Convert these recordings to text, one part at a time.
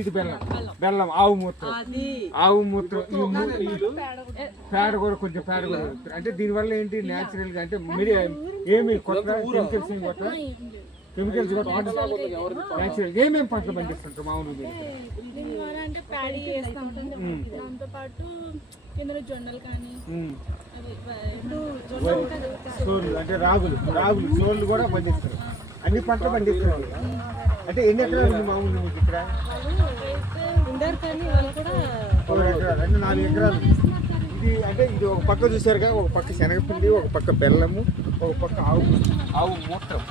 ఇది బెల్లం ఆవు మూత్రం పేడ కూడా కొంచెం పేడ కూడా అంటే దీనివల్ల ఏంటి న్యాచురల్ గా అంటే ఏమి కొత్త కెమికల్స్ న్యాచురల్ ఏమేమి పంటలు పండిస్తుంటారు మామూలు సోళ్ళు అంటే రాగులు సోళ్ళు కూడా పండిస్తారు అన్ని పంటలు పండిస్తున్నారు అంటే ఎన్ని ఎకరాలు ఉంది మామూలు మీకు ఇక్కడ 4 ఎకరాలు అంటే 4 ఎకరాలు ఇది అంటే ఇది ఒక పక్క చూసారుగా ఒక పక్క శనగపిండి ఒక పక్క బెల్లము ఒక పక్క ఆవు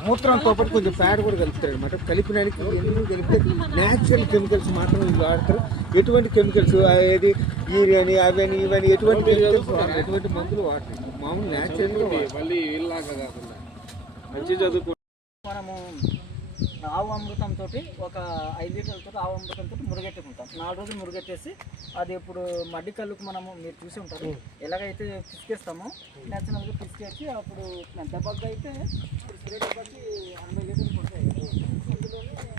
మూత్రంతో పాటు కొంచెం పేడ కూడా కలుపుతారు అనమాట కలిపినానికి ఎందుకు కలిపితే న్యాచురల్ కెమికల్స్ మాత్రం ఇది వాడతారు ఎటువంటి కెమికల్స్ ఏది యూరియని అవని ఇవని ఎటువంటి కెమికల్స్ ఎటువంటి మందులు వాడతారు మామూలు న్యాచురల్గా మళ్ళీ ఇలాగా కాకుండా మంచి చదువుకో మనము ఆవు అమృతంతో ఒక 5 లీటర్లతో ఆవు అమృతంతో మురుగెట్టుకుంటాం 4 రోజులు మురుగెట్టేసి అది ఇప్పుడు మడ్డి కళ్ళుకు మనము మీరు చూసి ఉంటారు ఎలాగైతే పిసికేస్తామో న్యాచురల్గా పిసికేసి అప్పుడు దెబ్బకి అయితే ఇప్పుడు 20 డబ్బాకి 80 లీటర్లు పడతాయి అందులోనే